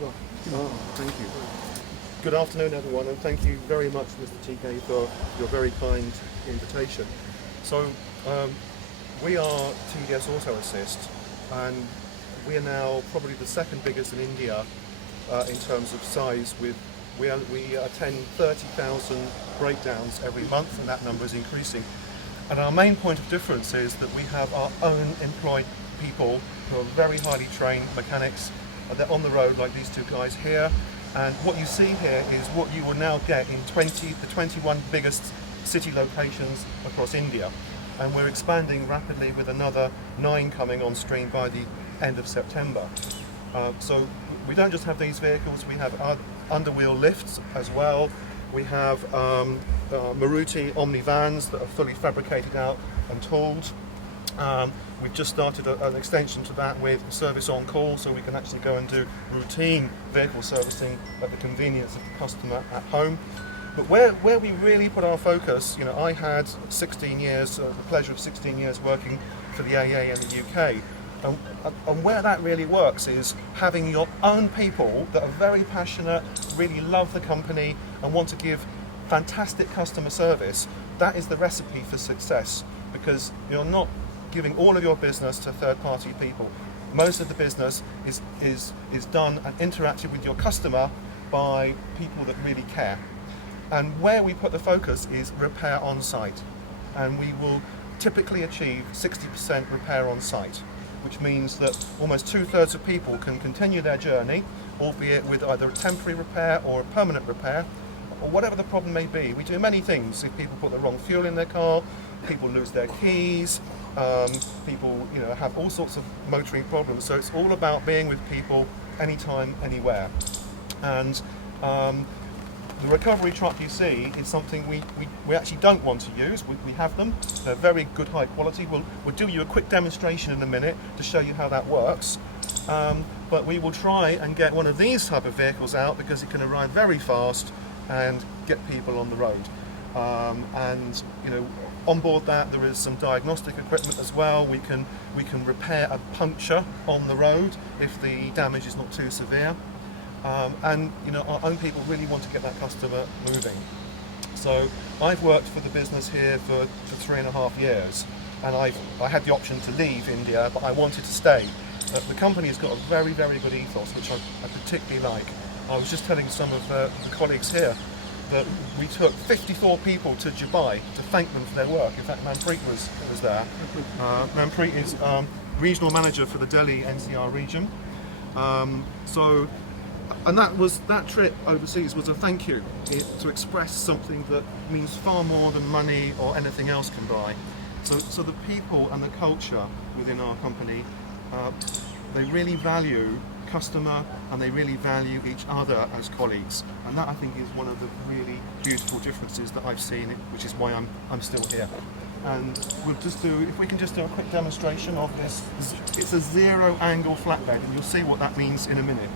Oh, thank you. Good afternoon, everyone, and thank you very much, Mr. TK, for your very kind invitation. So, we are TDS Auto Assist, and we are now probably the second biggest in India in terms of size. We attend 30,000 breakdowns every month, and that number is increasing. And our main point of difference is that we have our own employed people who are very highly trained mechanics. They're on the road like these two guys here, and what you see here is what you will now get in the 21 biggest city locations across India, and we're expanding rapidly with another 9 coming on stream by the end of September. So we don't just have these vehicles, we have underwheel lifts as well. We have Maruti Omni vans that are fully fabricated out and tooled. We've just started an extension to that with service on call, so we can actually go and do routine vehicle servicing at the convenience of the customer at home. But where we really put our focus, you know, I had 16 years, the pleasure of 16 years working for the AA in the UK. And where that really works is having your own people that are very passionate, really love the company and want to give fantastic customer service. That is the recipe for success, because you're not giving all of your business to third-party people. Most of the business is done and interacted with your customer by people that really care. And where we put the focus is repair on site, and we will typically achieve 60% repair on site, which means that almost 2/3 of people can continue their journey, albeit with either a temporary repair or a permanent repair, or whatever the problem may be. We do many things. If people put the wrong fuel in their car, people lose their keys, people have all sorts of motoring problems. So it's all about being with people anytime, anywhere. And the recovery truck you see is something we actually don't want to use. We have them. They're very good, high quality. We'll do you a quick demonstration in a minute to show you how that works. But we will try and get one of these type of vehicles out because it can arrive very fast and get people on the road. And on board that there is some diagnostic equipment as well. We can repair a puncture on the road if the damage is not too severe. And our own people really want to get that customer moving. So I've worked for the business here for 3.5 years, and I had the option to leave India, but I wanted to stay. The company has got a very, very good ethos, which I particularly like. I was just telling some of the colleagues here that we took 54 people to Dubai to thank them for their work. In fact, Manpreet was there. Manpreet is regional manager for the Delhi NCR region. And that trip overseas was a thank you, to express something that means far more than money or anything else can buy. So the people and the culture within our company, they really value customer and they really value each other as colleagues, and that I think is one of the really beautiful differences that I've seen, which is why I'm still here. And if we can just do a quick demonstration of this. It's a zero angle flatbed, and you'll see what that means in a minute.